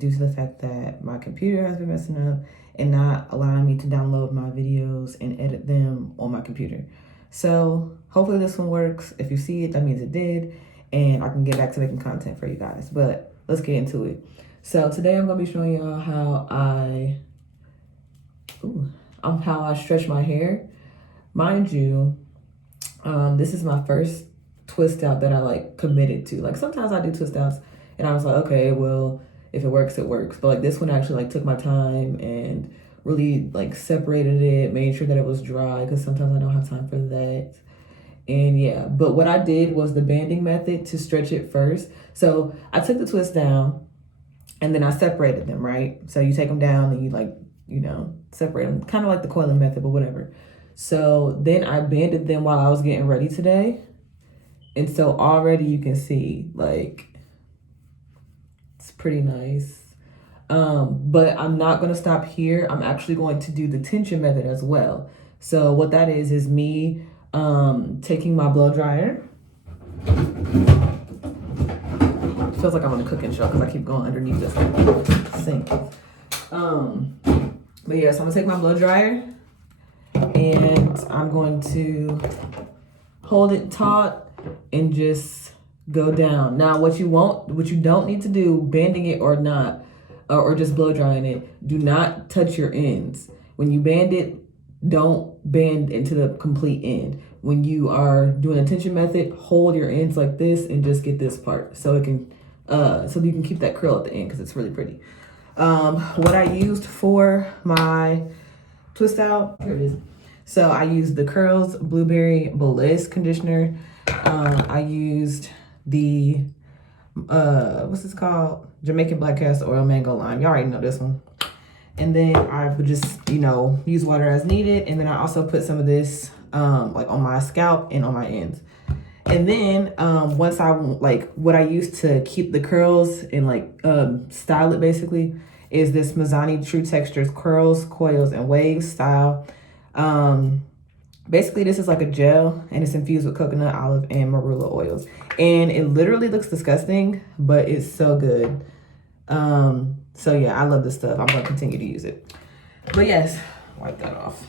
due to the fact that my computer has been messing up and not allowing me to download my videos and edit them on my computer. So hopefully this one works. If you see it, that means it did, and I can get back to making content for you guys. But let's get into it. So today I'm gonna be showing y'all how I stretch my hair. Mind you, this is my first twist out that I like committed to. Like sometimes I do twist outs and I was like, okay, well, if it works, it works. But like this one actually like took my time and really like separated it, made sure that it was dry because sometimes I don't have time for that. And yeah, but what I did was the banding method to stretch it first. So I took the twist down and then I separated them, right? So you take them down and you like, separate them, kind of like the coiling method, but whatever. So then I banded them while I was getting ready today. And so already you can see like, it's pretty nice. But I'm not gonna stop here. I'm actually going to do the tension method as well. So what that is me taking my blow dryer. Feels like I'm on a cooking show because I keep going underneath this sink. But yeah, so I'm gonna take my blow dryer and I'm going to hold it taut and just go down. Now, what you don't need to do, banding it or not, or just blow drying it, do not touch your ends. When you band it, don't band into the complete end. When you are doing a tension method, hold your ends like this and just get this part so it can, so you can keep that curl at the end because it's really pretty. What I used for my twist out, here it is. So I used the Curls Blueberry Bliss conditioner. I used the, what's this called? Jamaican Black Castor Oil Mango Lime. Y'all already know this one. And then I would just, use water as needed. And then I also put some of this, like on my scalp and on my ends. And then once what I use to keep the curls and style it basically is this Mizani True Textures Curls, Coils, and Waves style. Basically this is like a gel and it's infused with coconut, olive, and marula oils. And it literally looks disgusting, but it's so good. So yeah, I love this stuff. I'm gonna continue to use it. But yes, wipe that off.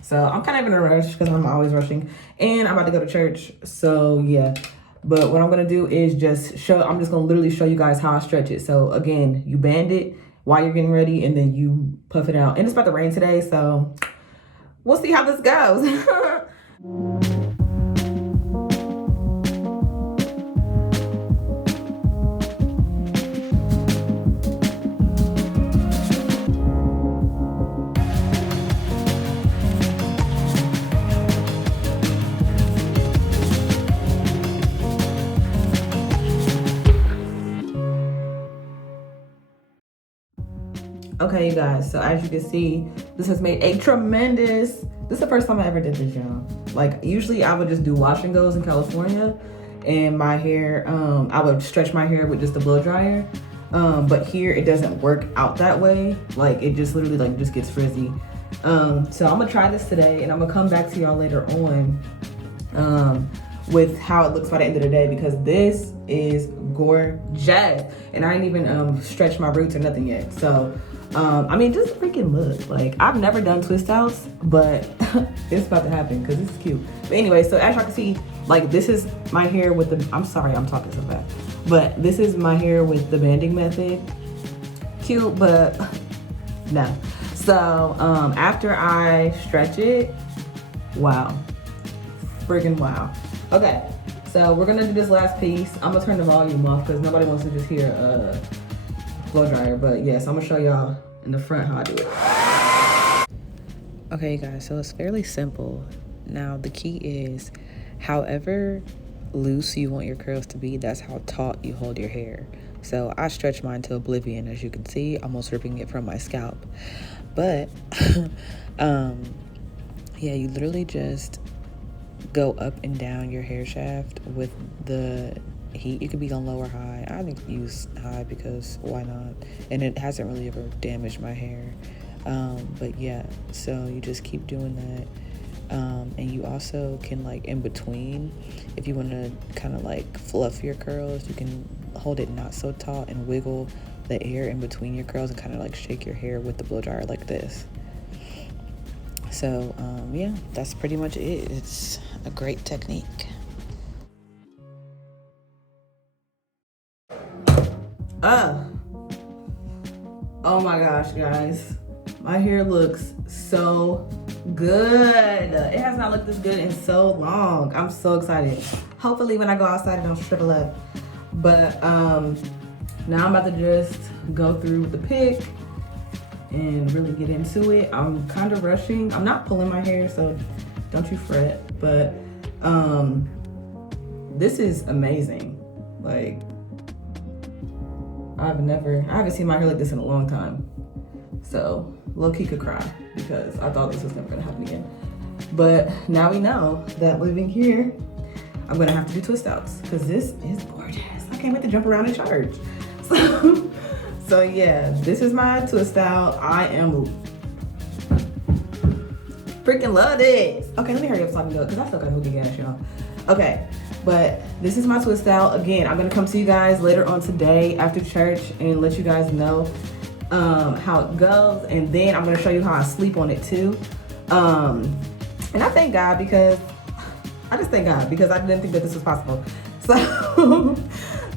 So I'm kind of in a rush because I'm always rushing and I'm about to go to church. So yeah, but what I'm gonna do is I'm just gonna literally show you guys how I stretch it. So again, you band it while you're getting ready and then you puff it out. And it's about to rain today, so we'll see how this goes. Okay, you guys, so as you can see, this has made a tremendous, this is the first time I ever did this, y'all. Like, usually I would just do wash and goes in California, and my hair, I would stretch my hair with just a blow dryer. But here it doesn't work out that way. Like, it just literally just gets frizzy. So I'm gonna try this today, and I'm gonna come back to y'all later on with how it looks by the end of the day, because this is gorgeous. And I didn't even stretch my roots or nothing yet. So I mean, just freaking look. Like, I've never done twist outs, but it's about to happen because it's cute. But anyway, so as y'all can see, like, this is my hair with the, I'm sorry, I'm talking so fast, but this is my hair with the banding method. Cute, but no. So after I stretch it, wow, freaking wow. Okay, so we're gonna do this last piece. I'm gonna turn the volume off because nobody wants to just hear blow dryer, but yes, I'm gonna show y'all in the front how I do it. Okay, guys, so it's fairly simple. Now the key is, however loose you want your curls to be, that's how taut you hold your hair. So I stretch mine to oblivion, as you can see, almost ripping it from my scalp. But yeah, you literally just go up and down your hair shaft with the heat. You could be on low or high. I think use high because why not? And it hasn't really ever damaged my hair. But yeah, so you just keep doing that. And you also can, like, in between, if you want to kind of like fluff your curls, you can hold it not so taut and wiggle the air in between your curls and kind of like shake your hair with the blow dryer like this. So yeah, that's pretty much it. It's a great technique. Oh my gosh, guys, my hair looks so good. It has not looked this good in so long. I'm so excited. Hopefully when I go outside it don't shrivel up. But now I'm about to just go through the pick and really get into it. I'm kind of rushing. I'm not pulling my hair, so don't you fret. But this is amazing. Like, I haven't seen my hair like this in a long time. So low-key could cry because I thought this was never gonna happen again. But now we know that living here, I'm gonna have to do twist outs because this is gorgeous. I can't wait to jump around in church. So yeah, this is my twist out. I am freaking love this. Okay, let me hurry up so I can go because I still got hookah gas, y'all. Okay, but this is my twist out. Again, I'm gonna come to you guys later on today after church and let you guys know how it goes, and then I'm gonna show you how I sleep on it too. And I thank God because I didn't think that this was possible.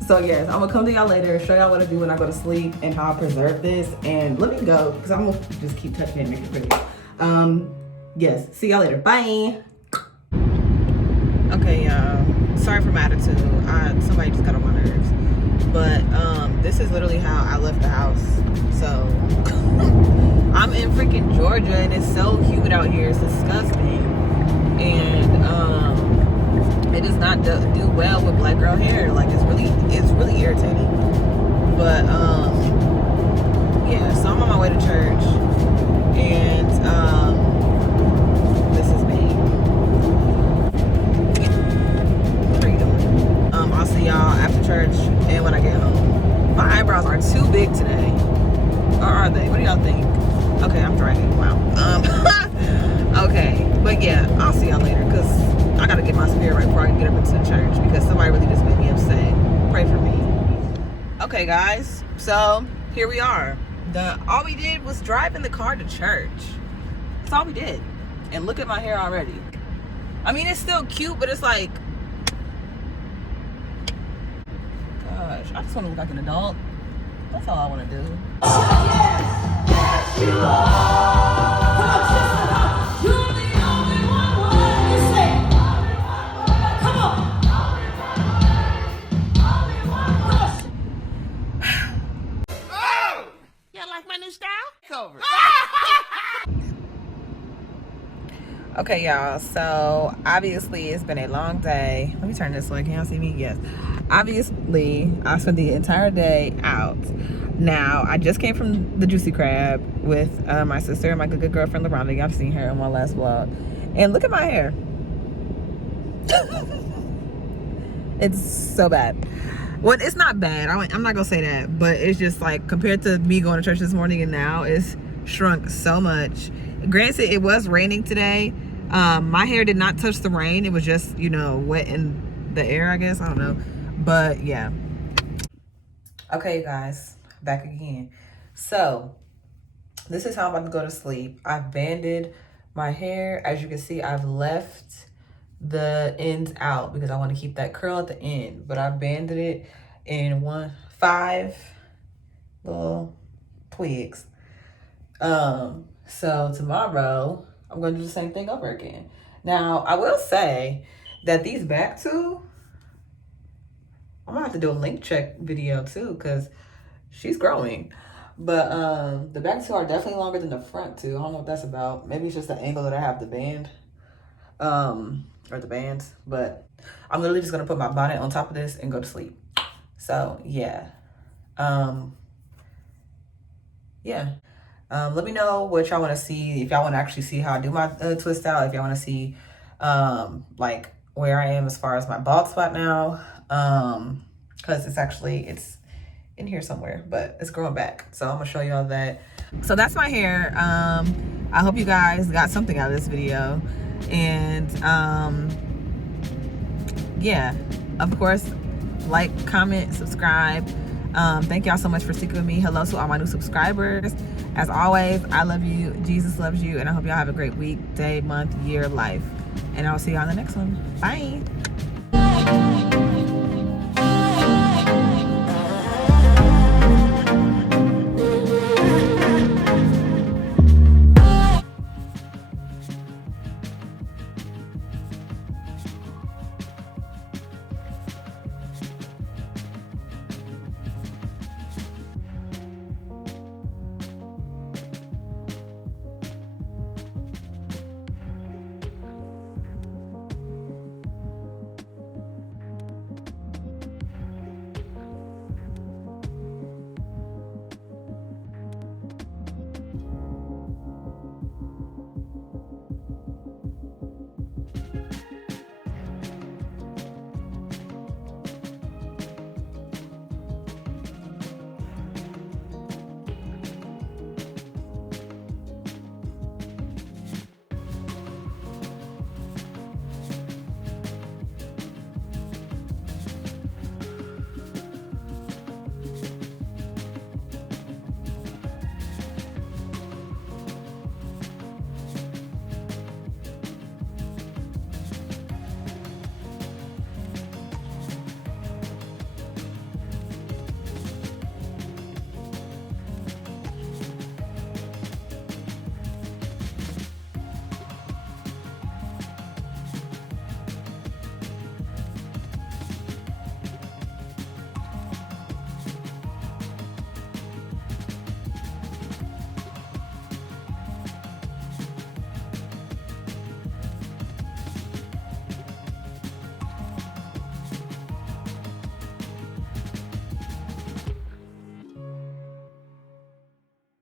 So yes, I'm gonna come to y'all later, show y'all what I do when I go to sleep and how I preserve this. And let me go because I'm gonna just keep touching it and make it pretty. Yes, see y'all later. Bye. Okay, y'all. Sorry for my attitude. Somebody just got on my nerves. But this is literally how I left the house. So I'm in freaking Georgia and it's so humid out here. It's disgusting. And it does not do well with black girl hair. Like it's really irritating. But yeah, so I'm on my way to church and this is me. What are you doing? I'll see y'all after church and when I get home. My eyebrows are too big today. Or are they? What do y'all think? Okay, I'm driving. Wow. Okay, but yeah, I'll see y'all later because I gotta get my spirit right before I can get up into the church because somebody really just made me upset. Pray for me. Okay, guys, so here we are. All we did was drive in the car to church. That's all we did. And look at my hair already. I mean, it's still cute, but it's like, gosh, I just want to look like an adult. That's all I want to do. Yes, you are. Come on, Jessica. You're the only one worth you say. Come on. Oh! You like my new style? Cover. Okay, y'all, so obviously it's been a long day. Let me turn this way. Can y'all see me? Yes. Obviously, I spent the entire day out. Now, I just came from the Juicy Crab with my sister and my good girlfriend, LaRonda. Y'all seen her in my last vlog. And look at my hair. It's so bad. Well, it's not bad. I'm not going to say that. But it's just like, compared to me going to church this morning and now, it's shrunk so much. Granted, it was raining today. My hair did not touch the rain. It was just, you know, wet in the air, I guess. I don't know. But yeah. Okay, guys, back again. So this is how I'm about to go to sleep. I've banded my hair. As you can see, I've left the ends out because I want to keep that curl at the end. But I banded it in 5 little twigs. So tomorrow I'm going to do the same thing over again. Now, I will say that these back two, I'm gonna have to do a link check video too because she's growing. But the back two are definitely longer than the front two. I don't know what that's about. Maybe it's just the angle that I have the band, or the bands. But I'm literally just gonna put my bonnet on top of this and go to sleep. So yeah, yeah. Let me know what y'all want to see. If y'all want to actually see how I do my twist out. If y'all want to see like where I am as far as my bald spot now. Because it's in here somewhere, but it's growing back. So I'm gonna show y'all that. So that's my hair. I hope you guys got something out of this video. And yeah, of course, like, comment, subscribe. Thank y'all so much for sticking with me. Hello to all my new subscribers. As always, I love you. Jesus loves you. And I hope y'all have a great week, day, month, year, life. And I'll see y'all in the next one. Bye.